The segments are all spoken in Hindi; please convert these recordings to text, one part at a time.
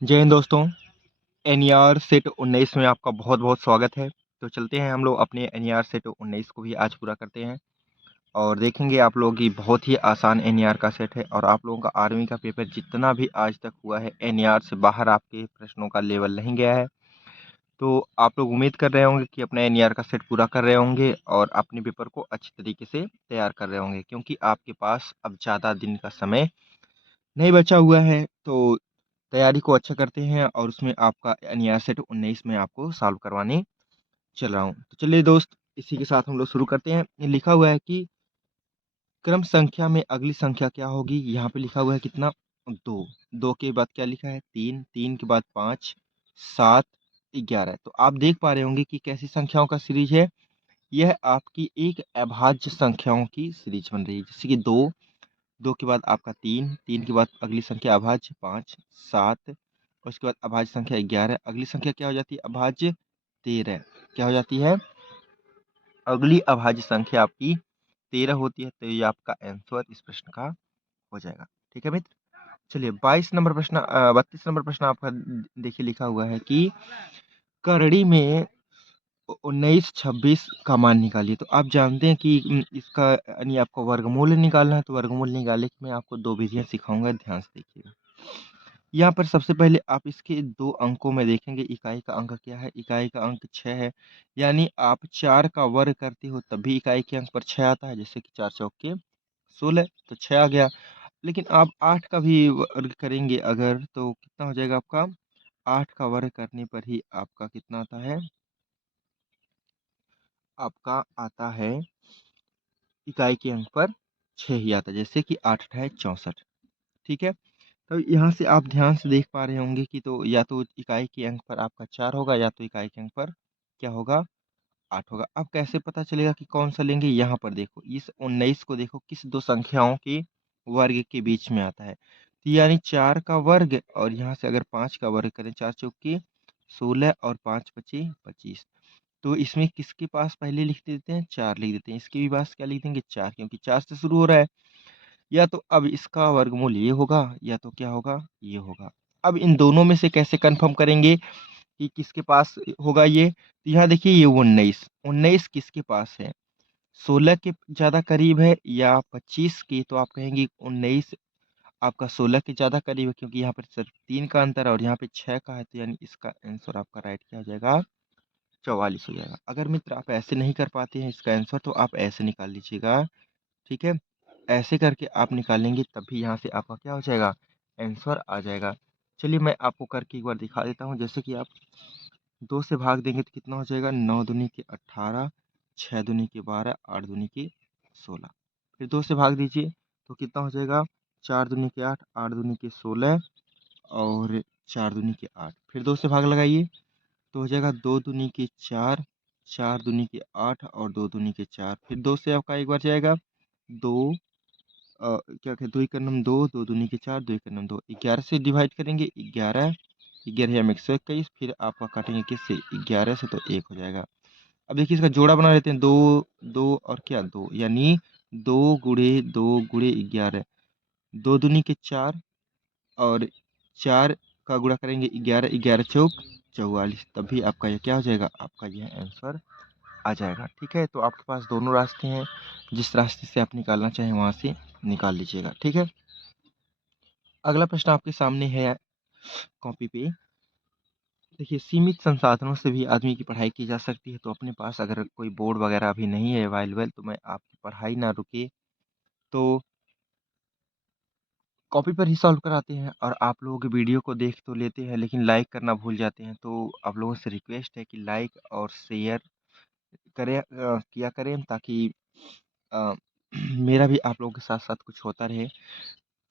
जय हिंद दोस्तों। एनईआर सेट 19 में आपका बहुत बहुत स्वागत है। तो चलते हैं हम लोग अपने एनईआर सेट 19 को भी आज पूरा करते हैं और देखेंगे आप लोगों की बहुत ही आसान एनईआर का सेट है। और आप लोगों का आर्मी का पेपर जितना भी आज तक हुआ है एनईआर से बाहर आपके प्रश्नों का लेवल नहीं गया है। तो आप लोग उम्मीद कर रहे होंगे कि अपना एनईआर का सेट पूरा कर रहे होंगे और अपने पेपर को अच्छी तरीके से तैयार कर रहे होंगे, क्योंकि आपके पास अब ज़्यादा दिन का समय नहीं बचा हुआ है। तो तैयारी को अच्छा करते हैं और उसमें आपका एनईआर सेट 19 में आपको सॉल्व करवाने चल रहा हूँ। तो चलिए दोस्त, इसी के साथ हम लोग शुरू करते हैं। ये लिखा हुआ है कि क्रम संख्या में अगली संख्या क्या होगी। यहाँ पे लिखा हुआ है कितना, 2। 2 के बाद क्या लिखा है, 3। 3 के बाद 5, 7, 11। तो आप देख पा रहे होंगे कि कैसी संख्याओं का सीरीज है। यह आपकी एक अभाज्य संख्याओं की सीरीज बन रही है, जैसे कि 2। 2 के बाद आपका 3। 3 के बाद अगली संख्या अभाज्य 5, 7। उसके बाद अभाज्य संख्या 11। अगली संख्या क्या हो जाती है, अभाज्य 13। क्या हो जाती है, अगली अभाज्य संख्या आपकी 13 होती है। तो ये आपका आंसर इस प्रश्न का हो जाएगा। ठीक है मित्र। चलिए 22 नंबर प्रश्न, 32 नंबर प्रश्न आपका देखिए लिखा हुआ है कि करड़ी में 19 26 का मान निकालिए। तो आप जानते हैं कि इसका यानी आपको वर्गमूल निकालना है। तो वर्गमूल निकालने की मैं आपको दो विधियां सिखाऊंगा, ध्यान से देखिएगा। यहाँ पर सबसे पहले आप इसके दो अंकों में देखेंगे, इकाई का अंक क्या है, इकाई का अंक 6 है। यानी आप 4 का वर्ग करते हो तब भी इकाई के अंक पर 6 आता है, जैसे कि 4 चौके 16, तो 6 आ गया। लेकिन आप 8 का भी वर्ग करेंगे अगर, तो कितना हो जाएगा आपका, 8 का वर्ग करने पर ही आपका कितना आता है, आपका आता है इकाई के अंक पर 6 ही आता है, जैसे कि 8 है 64। ठीक है। तो यहाँ से आप ध्यान से देख पा रहे होंगे कि तो या तो इकाई के अंक पर आपका 4 होगा या तो इकाई के अंक पर क्या होगा, 8 होगा। अब कैसे पता चलेगा कि कौन सा लेंगे, यहाँ पर देखो इस 19 को देखो किस दो संख्याओं के वर्ग के बीच में आता है। तो यानी 4 का वर्ग और यहाँ से अगर 5 का वर्ग करें, 4 चौके 16 और 5 पचे 25। तो इसमें किसके पास पहले लिख देते हैं, 4 लिख देते हैं। इसके भी पास क्या लिख देंगे, 4, क्योंकि 4 से शुरू हो रहा है। या तो अब इसका वर्गमूल ये होगा या तो क्या होगा, ये होगा। अब इन दोनों में से कैसे कंफर्म करेंगे कि किसके पास होगा ये, तो यहाँ देखिए ये 19, 19 किसके पास है, 16 के ज़्यादा करीब है या 25 के। तो आप कहेंगे 19 आपका 16 के ज़्यादा करीब है, क्योंकि यहाँ पर सिर्फ 3 का अंतर है और यहाँ पे 6 का है। तो यानी इसका आंसर आपका राइट क्या हो जाएगा, 44 हो जाएगा। अगर मित्र आप ऐसे नहीं कर पाते हैं इसका आंसर, तो आप ऐसे निकाल लीजिएगा। ठीक है, ऐसे करके आप निकालेंगे तब भी यहाँ से आपका क्या हो जाएगा, आंसर आ जाएगा। चलिए मैं आपको करके एक बार दिखा देता हूँ। जैसे कि आप 2 से भाग देंगे तो कितना हो जाएगा, 9 दूनी के 18, 6 दूनी के 12, 8 दूनी के 16। फिर 2 से भाग दीजिए तो कितना हो जाएगा, 4 दूनी के 8, 8 दूनी के 16 और 4 दूनी के 8। फिर 2 से भाग लगाइए तो हो जाएगा 2 दूनी के 4, 4 दूनी के 8 और 2 दूनी के 4। फिर 2 से आपका एक बार जाएगा 2, क्या कहते, 2 एक नम 2, 2 दूनी के 4, 2 एक नम 2। 11 से डिवाइड करेंगे, 11, 11 हम 121। फिर आपका काटेंगे किससे, 11 से, तो 1 हो जाएगा। अब देखिए इसका जोड़ा बना लेते हैं, 2 2 और क्या 2, यानी 2 गुणे 2 गुणे 11, 2 दूनी के 4 और 4 का गुणा करेंगे 11, 11 चौक 44। तभी आपका यह क्या हो जाएगा, आपका यह आंसर आ जाएगा। ठीक है, तो आपके पास दोनों रास्ते हैं, जिस रास्ते से आप निकालना चाहें वहाँ से निकाल लीजिएगा। ठीक है। अगला प्रश्न आपके सामने है कॉपी पे। देखिए सीमित संसाधनों से भी आदमी की पढ़ाई की जा सकती है। तो अपने पास अगर कोई बोर्ड वगैरह अभी नहीं है अवेलेबल, तो मैं आपकी पढ़ाई ना रुके तो कॉपी पर ही सॉल्व कराते हैं। और आप लोग वीडियो को देख तो लेते हैं लेकिन लाइक करना भूल जाते हैं। तो आप लोगों से रिक्वेस्ट है कि लाइक और शेयर करें, किया करें, ताकि अ, मेरा भी आप लोगों के साथ साथ कुछ होता रहे,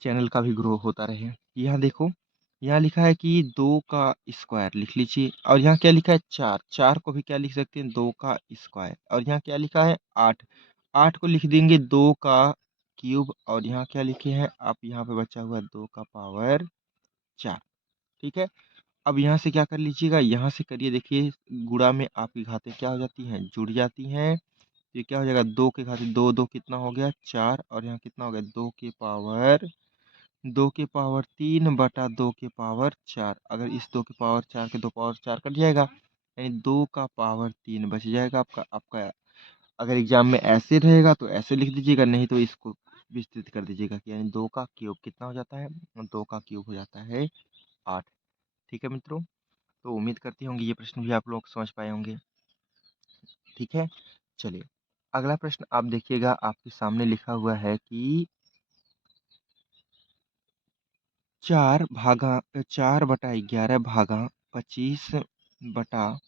चैनल का भी ग्रो होता रहे। यहाँ देखो, यहाँ लिखा है कि 2 का स्क्वायर लिख लीजिए। और यहाँ क्या लिखा है, 4, 4 को भी क्या लिख सकते हैं, 2 का स्क्वायर। और यहाँ क्या लिखा है, 8, 8 को लिख देंगे 2 का क्यूब। और यहाँ क्या लिखे हैं आप, यहाँ पे बचा हुआ है 2 का पावर 4। ठीक है। अब यहाँ से क्या कर लीजिएगा, यहाँ से करिए, देखिए गुणा में आपकी घातें क्या हो जाती हैं, जुड़ जाती हैं। ये क्या हो जाएगा, 2 के घाते 2, 2 कितना हो गया 4, और यहाँ कितना हो गया 2 के पावर 2 की पावर 3 बटा 2 की पावर 4। अगर इस 2 की पावर 4 के 2 पावर 4 कट जाएगा, यानी 2 का पावर 3 बच जाएगा आपका। अगर एग्जाम में ऐसे रहेगा तो ऐसे लिख दीजिएगा, नहीं तो इसको विस्तृत कर दीजिएगा कि यानी 2 का क्यूब कितना हो जाता है, 2 का क्यूब हो जाता है 8। ठीक है मित्रों, तो उम्मीद करती होंगे ये प्रश्न भी आप लोग समझ पाए होंगे। ठीक है, चलिए अगला प्रश्न आप देखिएगा, आपके सामने लिखा हुआ है कि 4/11 भागा 25 बटा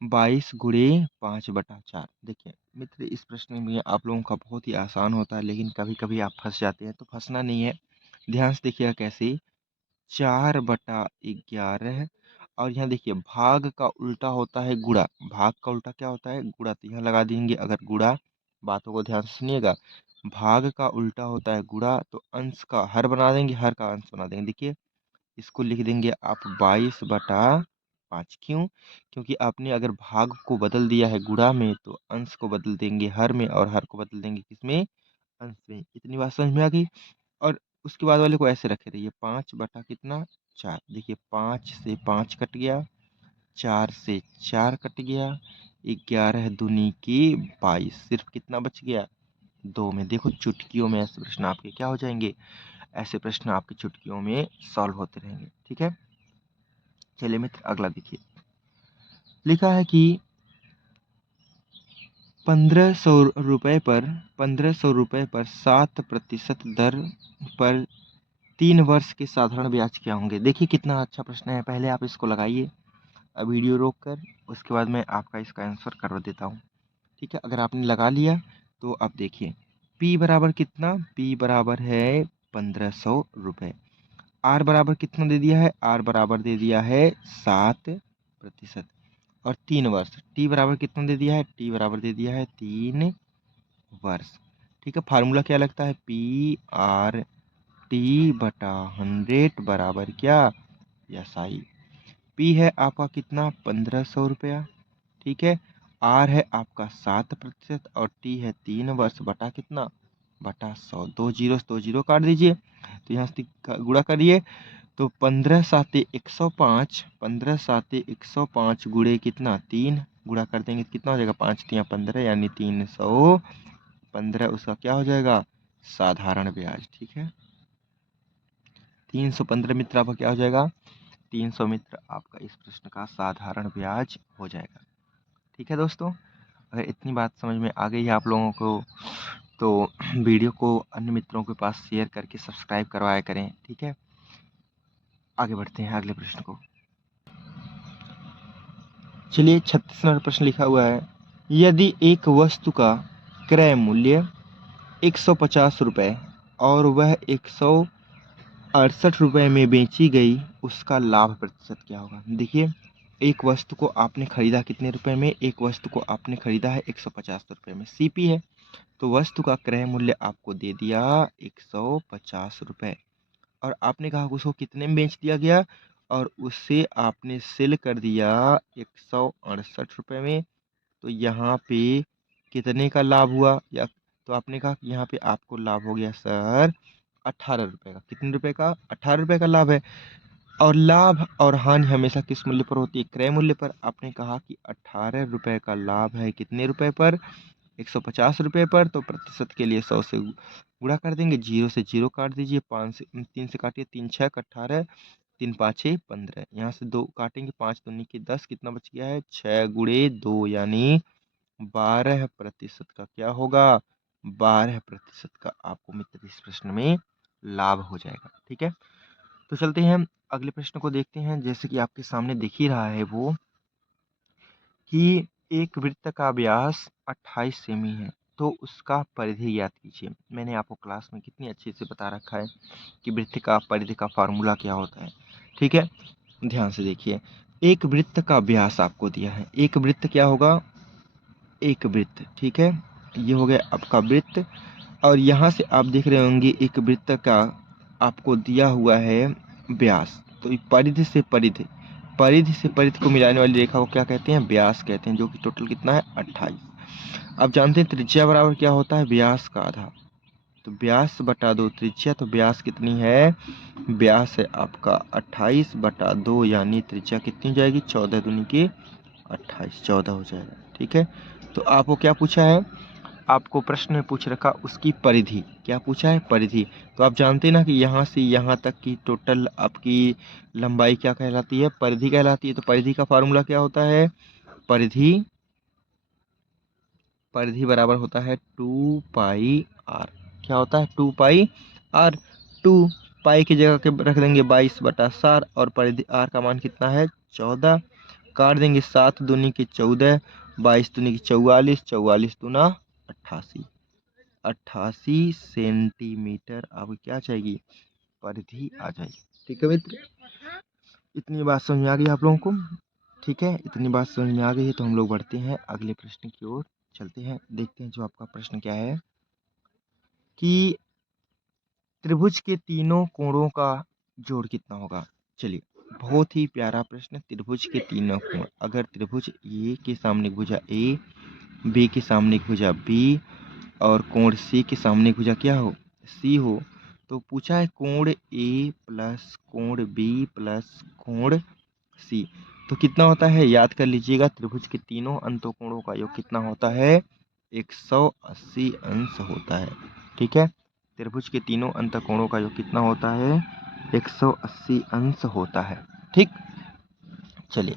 22 गुणे 5/4। देखिए मित्र, इस प्रश्न में आप लोगों का बहुत ही आसान होता है, लेकिन कभी कभी आप फंस जाते हैं, तो फंसना नहीं है। ध्यान से देखिएगा कैसे, 4/11 और यहाँ देखिए भाग का उल्टा होता है गुणा। भाग का उल्टा क्या होता है, गुणा। तो यहाँ लगा देंगे अगर गुणा, बातों को ध्यान से सुनिएगा। भाग का उल्टा होता है गुणा, तो अंश का हर बना देंगे, हर का अंश बना देंगे। देखिए इसको लिख देंगे आप 22/5। क्यों? क्योंकि आपने अगर भाग को बदल दिया है गुणा में, तो अंश को बदल देंगे हर में, और हर को बदल देंगे किसमें, अंश में। इतनी बात समझ में आ गई। और उसके बाद वाले को ऐसे रखे रहिए, 5 बटा कितना, 4। देखिए 5 से 5 कट गया, 4 से 4 कट गया, 11 दूनी की 22। सिर्फ कितना बच गया, 2 में। देखो चुटकियों में ऐसे प्रश्न आपके क्या हो जाएंगे, ऐसे प्रश्न आपकी चुटकियों में सॉल्व होते रहेंगे। ठीक है, चलिए मित्र अगला देखिए, लिखा है कि 1500 रुपए पर 7% दर पर 3 वर्ष के साधारण ब्याज क्या होंगे। देखिए कितना अच्छा प्रश्न है, पहले आप इसको लगाइए वीडियो रोक कर, उसके बाद मैं आपका इसका आंसर करवा देता हूँ। ठीक है, अगर आपने लगा लिया तो आप देखिए P बराबर कितना, P बराबर है 1500 रुपये। R बराबर कितना दे दिया है, R बराबर दे दिया है 7%। और 3 वर्ष, T बराबर कितना दे दिया है, T बराबर दे दिया है 3 वर्ष। ठीक है, फार्मूला क्या लगता है, PRT/100 बराबर क्या, SI। P है आपका कितना, 1500 रुपया। ठीक है, R है आपका 7% और T है 3 वर्ष बटा कितना, बटा 100। 2 जीरो काट दीजिए, तो यहाँ से गुणा करिए, तो 15×7=105, 15×7=105 गुणे कितना, 3। गुणा कर देंगे कितना हो जाएगा, 5×3=15, यानी 315। उसका क्या हो जाएगा, साधारण ब्याज। ठीक है, 315 मित्र आपका क्या हो जाएगा, 300 मित्र आपका इस प्रश्न का साधारण ब्याज हो जाएगा। ठीक है दोस्तों, अगर इतनी बात समझ में आ गई है आप लोगों को, तो वीडियो को अन्य मित्रों के पास शेयर करके सब्सक्राइब करवाया करें। ठीक है, आगे बढ़ते हैं अगले प्रश्न को। चलिए 36 नंबर प्रश्न लिखा हुआ है, यदि एक वस्तु का क्रय मूल्य 150 रुपये और वह 168 रुपये में बेची गई, उसका लाभ प्रतिशत क्या होगा। देखिए एक वस्तु को आपने खरीदा कितने रुपए में, एक वस्तु को आपने खरीदा है 150 रुपये में, CP है, तो वस्तु का क्रय मूल्य आपको दे दिया 150 रुपये, और आपने कहा उसको कितने में बेच दिया गया, और उससे आपने सेल कर दिया 168 रुपये में। तो यहाँ पे कितने का लाभ हुआ, या तो आपने कहा कि यहाँ पे आपको लाभ हो गया सर 18 रुपये का। कितने रुपए का, 18 रुपये का लाभ है। और लाभ और हानि हमेशा किस मूल्य पर होती है, क्रय मूल्य पर। आपने कहा कि 18 रुपये का लाभ है कितने रुपए पर, 150 रुपये पर। तो प्रतिशत के लिए 100 से गुणा कर देंगे, 0 से 0 काट दीजिए, 5 से 3 से काटिए, 3 6 18, 3 5 15। यहाँ से 2 काटेंगे, 5 दूनी के 10, कितना बच गया है, 6 गुणे 2, यानी 12% का क्या होगा, 12% का आपको मित्र इस प्रश्न में लाभ हो जाएगा। ठीक है, तो चलते हैं अगले प्रश्न को देखते हैं। जैसे कि आपके सामने दिख ही रहा है वो, कि एक वृत्त का व्यास 28 सेमी है, तो उसका परिधि ज्ञात कीजिए। मैंने आपको क्लास में कितनी अच्छे से बता रखा है कि वृत्त का परिधि का फार्मूला क्या होता है। ठीक है, ध्यान से देखिए, एक वृत्त का व्यास आपको दिया है, एक वृत्त क्या होगा, एक वृत्त। ठीक है, ये हो गया आपका वृत्त, और यहाँ से आप देख रहे होंगे एक वृत्त का आपको दिया हुआ है व्यास। तो परिधि से परिधि, परिधि से परिधि को मिलाने वाली रेखा को क्या कहते हैं, व्यास कहते हैं, जो कि टोटल कितना है 28। आप जानते हैं त्रिज्या बराबर क्या होता है, व्यास का आधा। तो व्यास बटा 2 त्रिज्या, तो व्यास कितनी है, व्यास है आपका 28/2, यानी त्रिज्या कितनी जाएगी, 14 दूनी की 28, 14 हो जाएगा। ठीक है, तो आपको क्या पूछा है, आपको प्रश्न में पूछ रखा उसकी परिधि, क्या पूछा है, परिधि। तो आप जानते हैं ना कि यहाँ से यहाँ तक की टोटल आपकी लंबाई क्या कहलाती है, परिधि कहलाती है। तो परिधि का फार्मूला क्या होता है, परिधि परिधि बराबर होता है 2πr। क्या होता है, 2πr। 2 पाई की जगह के रख देंगे 22/4, और परिधि r का मान कितना है, 14। काट देंगे 7 दूनी की 14, 22 दूनी की 44, 44 दूना 88, 88 सेंटीमीटर आपको क्या चाहिए, परिधि आ जाएगी। ठीक है मित्र, इतनी बात समझ में आ गई आप लोगों को। ठीक है, इतनी बात समझ में आ गई है तो हम लोग बढ़ते हैं अगले प्रश्न की ओर, चलते हैं, देखते हैं जो आपका प्रश्न क्या है कि त्रिभुज के तीनों कोणों का जोड़ कितना होगा। चलिए, बहुत ही प्यारा प्रश्न, त्रिभुज के तीनों कोण, अगर त्रिभुज ए के सामने भुजा ए, बी के सामने भुजा बी, और कोण सी के सामने भुजा क्या हो, सी हो, तो पूछा है कोण ए प्लस कोण बी प्लस कोण सी, तो कितना होता है, याद कर लीजिएगा, त्रिभुज के तीनों अंतःकोणों का योग कितना होता है, 180 अंश होता है। ठीक है, त्रिभुज के तीनों अंतःकोणों का योग कितना होता है, 180 अंश होता है। ठीक, चलिए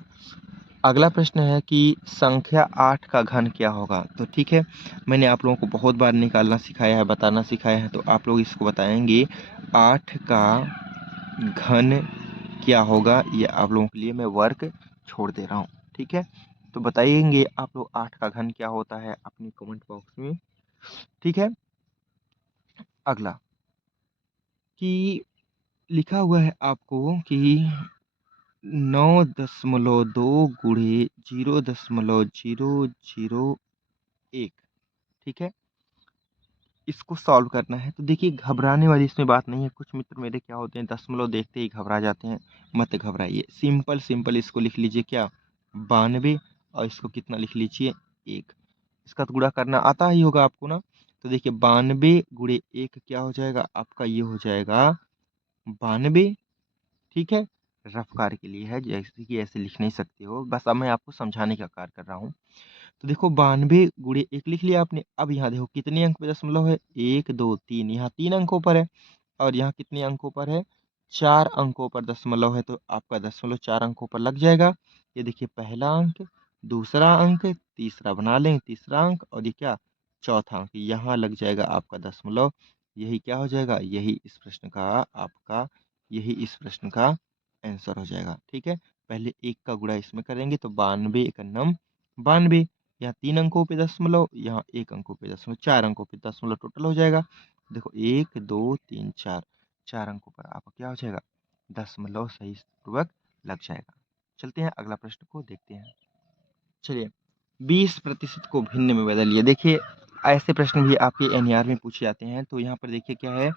अगला प्रश्न है कि संख्या 8 का घन क्या होगा। तो ठीक है, मैंने आप लोगों को बहुत बार निकालना सिखाया है, बताना सिखाया है, तो आप लोग इसको बताएंगे 8 का घन क्या होगा, ये आप लोगों के लिए मैं वर्क छोड़ दे रहा हूँ। ठीक है, तो बताएंगे आप लोग 8 का घन क्या होता है अपनी कमेंट बॉक्स में। ठीक है, अगला कि लिखा हुआ है आपको कि 9.2 गुणे 0.001। ठीक है, इसको सॉल्व करना है। तो देखिए, घबराने वाली इसमें बात नहीं है। कुछ मित्र मेरे क्या होते हैं, दशमलव देखते ही घबरा जाते हैं, मत घबराइए, सिंपल सिंपल इसको लिख लीजिए क्या, 92, और इसको कितना लिख लीजिए, 1। इसका तो गुणा करना आता ही होगा आपको ना। तो देखिए 92 गुणे 1 क्या हो जाएगा आपका, ये हो जाएगा 92। ठीक है, रफ्तार के लिए है, जैसे कि ऐसे लिख नहीं सकते हो, बस अब मैं आपको समझाने का कार्य कर रहा हूँ। तो देखो 92 गुणे 1 लिख लिया आपने। अब यहाँ देखो कितने अंक पे दशमलव है, 1 2 3, यहाँ 3 अंकों पर है, और यहाँ कितने अंकों पर है, 4 अंकों पर दशमलव है, तो आपका दशमलव 4 अंकों पर लग जाएगा। ये देखिए पहला अंक, दूसरा अंक, तीसरा बना लेंगे तीसरा अंक, और ये क्या, चौथा अंक, यहाँ लग जाएगा आपका दशमलव। यही क्या हो जाएगा, यही इस प्रश्न का आपका, यही इस प्रश्न का आंसर हो जाएगा। ठीक है, पहले 1 का गुणा इसमें करेंगे तो 92 एकन्नम 92, यहाँ 3 अंकों पे दशमलव, यहाँ 1 अंकों पे दशमलव, 4 अंकों पे दशमलव टोटल हो जाएगा। देखो 1 2 3 4, 4 अंकों पर आपका क्या हो जाएगा, दशमलव सही पूर्वक लग जाएगा। चलते हैं अगला प्रश्न को देखते हैं। चलिए, 20% को भिन्न में बदलिए। देखिए, ऐसे प्रश्न भी आपके एनईआर में पूछे जाते हैं। तो यहाँ पर देखिए क्या है,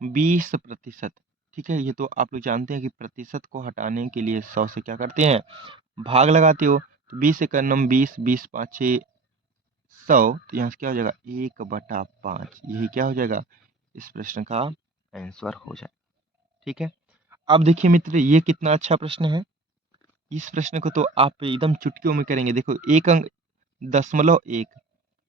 20%। ठीक है, ये तो आप लोग जानते हैं कि प्रतिशत को हटाने के लिए 100 से क्या करते हैं, भाग लगाते हो। तो 20 एकन्नम 20, 20 पाँचे 100, तो यहाँ से क्या हो जाएगा, 1/5, यही क्या हो जाएगा, इस प्रश्न का आंसर हो जाएगा। ठीक है, अब देखिए मित्र, ये कितना अच्छा प्रश्न है। इस प्रश्न को तो आप एकदम चुटकियों में करेंगे। देखो, एक अंक, दशमलव 1,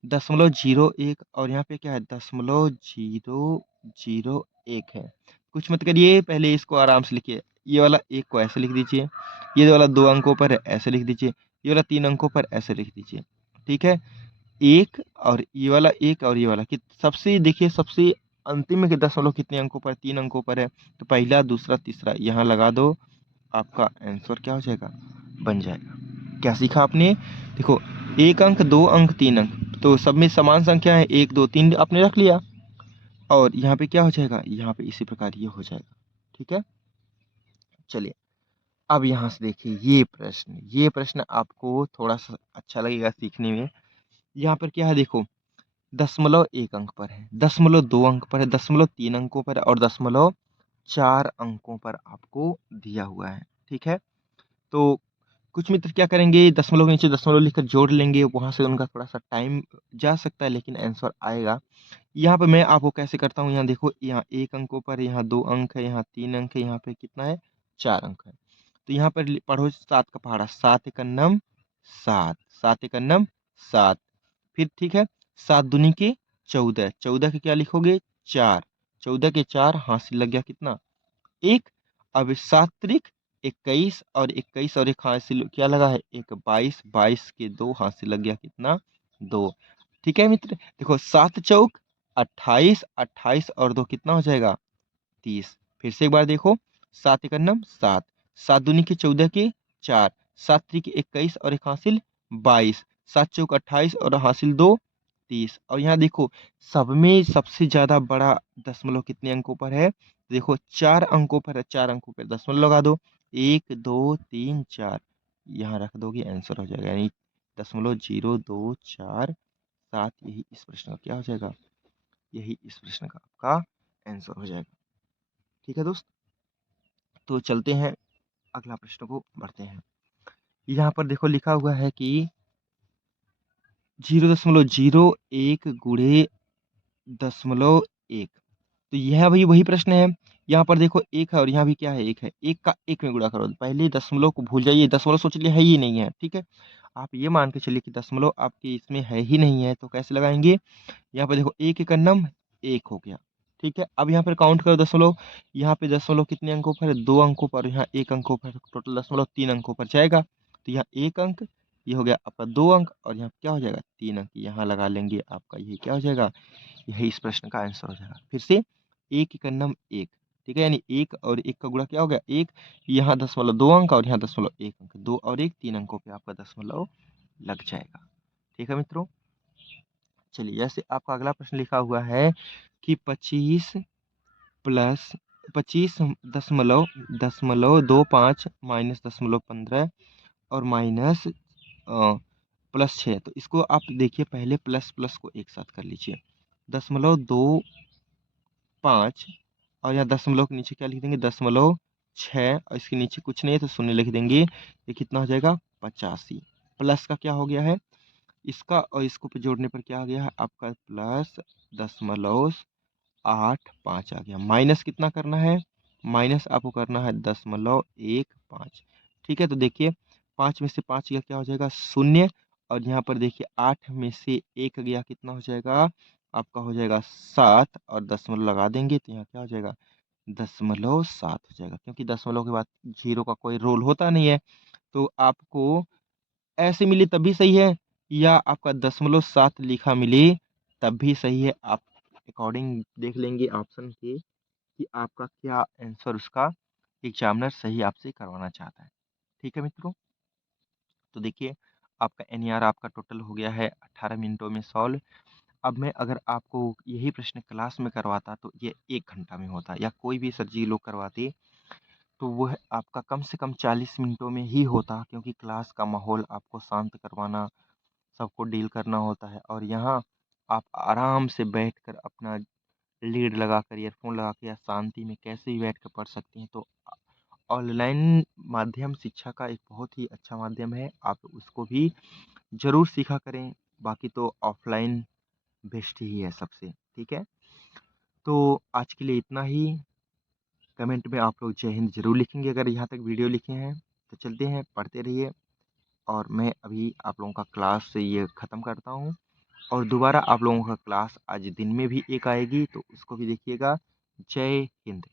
दशमलव 01, और यहाँ पे क्या है, दशमलव 001 है। कुछ मत करिए, पहले इसको आराम से लिखिए। ये वाला 1 को ऐसे लिख दीजिए, ये वाला 2 अंकों पर है ऐसे लिख दीजिए, ये वाला 3 अंकों पर ऐसे लिख दीजिए। ठीक है, 1 और ये वाला 1 और ये वाला कि सबसे देखिए, सबसे अंतिम में के दशमलव कितने अंकों पर, 3 अंकों पर है, तो पहला दूसरा तीसरा यहाँ लगा दो, आपका आंसर क्या हो जाएगा, बन जाएगा। क्या सीखा आपने, देखो 1 अंक 2 अंक 3 अंक, तो सब में समान संख्या है, 1 2 3 आपने रख लिया, और यहाँ पे क्या हो जाएगा, यहाँ पे इसी प्रकार ये हो जाएगा। ठीक है, चलिए अब यहाँ से देखिए, ये प्रश्न आपको थोड़ा सा अच्छा लगेगा सीखने में। यहाँ पर क्या है, देखो दशमलव 1 अंक पर है, दशमलव 2 अंक पर है, दशमलव 3 अंकों पर है, और दशमलव 4 अंकों पर आपको दिया हुआ है। ठीक है, तो कुछ मित्र क्या करेंगे, दशमलव के नीचे दशमलव लिखकर जोड़ लेंगे, वहां से उनका थोड़ा सा टाइम जा सकता है, लेकिन आंसर आएगा। यहाँ पे मैं आपको कैसे करता हूँ, यहाँ देखो, यहाँ 1 अंकों पर, यहाँ 2 अंक है, यहाँ 3 अंक है, यहाँ पे कितना है, 4 अंक है। तो यहाँ पर पढ़ो 7 का पहाड़ा, 7 एकन्नम 7, 7 एकन्नम 7। फिर ठीक है, 7 दूनी के 14, 14 के क्या लिखोगे, 4, 14 के 4, हासिल लग गया कितना, 1। अब 7 त्रिक 21, और 21 और एक हासिल क्या लगा है, एक 22, 22 के 2, हासिल लग गया कितना, 2। ठीक है मित्र, देखो 7 चौक 28, 28 और 2 कितना हो जाएगा, 30। फिर से एक बार देखो, 7 एकन्नम 7, 7 दूनी के 14 के 4, 7 त्रिक 21 और एक हासिल 22, 7 चौक 28 और हासिल 2, 30। और यहाँ देखो, सब में सबसे ज्यादा बड़ा दशमलव कितने अंकों पर है, देखो 4 अंकों पर है, 4 अंकों पर दशमलव लगा दो, 1 2 3 4, यहाँ रख दोगे, आंसर हो जाएगा, यानी 0.0247, यही इस प्रश्न का क्या हो जाएगा, यही इस प्रश्न का आपका आंसर हो जाएगा। ठीक है दोस्त, तो चलते हैं अगला प्रश्न को बढ़ते हैं। यहाँ पर देखो लिखा हुआ है कि 0.01 गुणे 0.1, तो यह भी वही प्रश्न है। यहाँ पर देखो 1 है और यहाँ भी क्या है, 1 है, 1 का 1 में गुणा करो, पहले दशमलव को भूल जाइए, दशमलव सोच लिए है ही नहीं है, ठीक है। आप ये मान के चलिए कि दशमलव आपके इसमें है ही नहीं है, तो कैसे लगाएंगे, यहाँ पे देखो 1 एकन्नम 1 हो गया, ठीक है। अब यहाँ पर काउंट करो दशमलव, यहाँ पे दशमलव कितने अंकों पर है, 2 अंकों पर, यहाँ 1 अंकों पर, टोटल दशमलव 3 अंकों पर जाएगा। तो यहाँ 1 अंक, ये हो गया आपका 2 अंक, और यहाँ क्या हो जाएगा, 3 अंक, यहाँ लगा लेंगे, आपका ये क्या हो जाएगा, यही इस प्रश्न का आंसर हो जाएगा। फिर से 1 एकन्नम 1, ठीक है, यानी 1 और 1 का गुणा क्या हो गया, 1, यहाँ दशमलव 2 अंक और यहाँ दशमलव 1 अंक, 2 और 1 3 अंकों पे आपका दशमलव लग जाएगा। ठीक है मित्रों, चलिए जैसे आपका अगला प्रश्न लिखा हुआ है कि 25 प्लस 25 दशमलव दशमलव 25 माइनस दशमलव 15 और माइनस प्लस 6, तो इसको आप देखिए, पहले प्लस प्लस को एक साथ कर लीजिए, दशमलव 25, और यहाँ दशमलव के नीचे क्या लिख देंगे, दशमलव 6, और इसके नीचे कुछ नहीं है तो शून्य लिख देंगे, ये कितना हो जाएगा, 85। प्लस का क्या हो गया है, इसका और इसको पे जोड़ने पर क्या आ गया है आपका, प्लस 0.85 आ गया। माइनस कितना करना है, माइनस आपको करना है 0.15। ठीक है, तो देखिए 5 में से 5 गया क्या हो जाएगा, शून्य, और यहाँ पर देखिए 8 में से 1 गया कितना हो जाएगा, आपका हो जाएगा 7, और दशमलव लगा देंगे तो यहाँ क्या हो जाएगा, 0.7 हो जाएगा, क्योंकि दशमलव के बाद जीरो का कोई रोल होता नहीं है। तो आपको ऐसे मिले तब भी सही है, या आपका 0.7 लिखा मिले तब भी सही है। आप अकॉर्डिंग देख लेंगे ऑप्शन के कि आपका क्या आंसर उसका एग्जामिनर सही आपसे करवाना चाहता है। ठीक है मित्रों, तो देखिए आपका एनईआर आपका टोटल हो गया है 18 मिनटों में सॉल्व। अब मैं अगर आपको यही प्रश्न क्लास में करवाता तो ये 1 घंटा में होता, या कोई भी सर जी लोग करवाते तो वह आपका कम से कम 40 मिनटों में ही होता, क्योंकि क्लास का माहौल आपको शांत करवाना, सबको डील करना होता है, और यहाँ आप आराम से बैठकर अपना लीड लगाकर, ईयरफोन लगा के, या शांति में कैसे भी बैठकर पढ़ सकती हैं। तो ऑनलाइन माध्यम शिक्षा का एक बहुत ही अच्छा माध्यम है, आप उसको भी ज़रूर सीखा करें। बाकी तो ऑफलाइन बेस्ट ही है सबसे, ठीक है। तो आज के लिए इतना ही। कमेंट में आप लोग जय हिंद ज़रूर लिखेंगे अगर यहाँ तक वीडियो लिखे हैं। तो चलते हैं, पढ़ते रहिए, और मैं अभी आप लोगों का क्लास से ये ख़त्म करता हूँ, और दोबारा आप लोगों का क्लास आज दिन में भी एक आएगी, तो उसको भी देखिएगा। जय हिंद।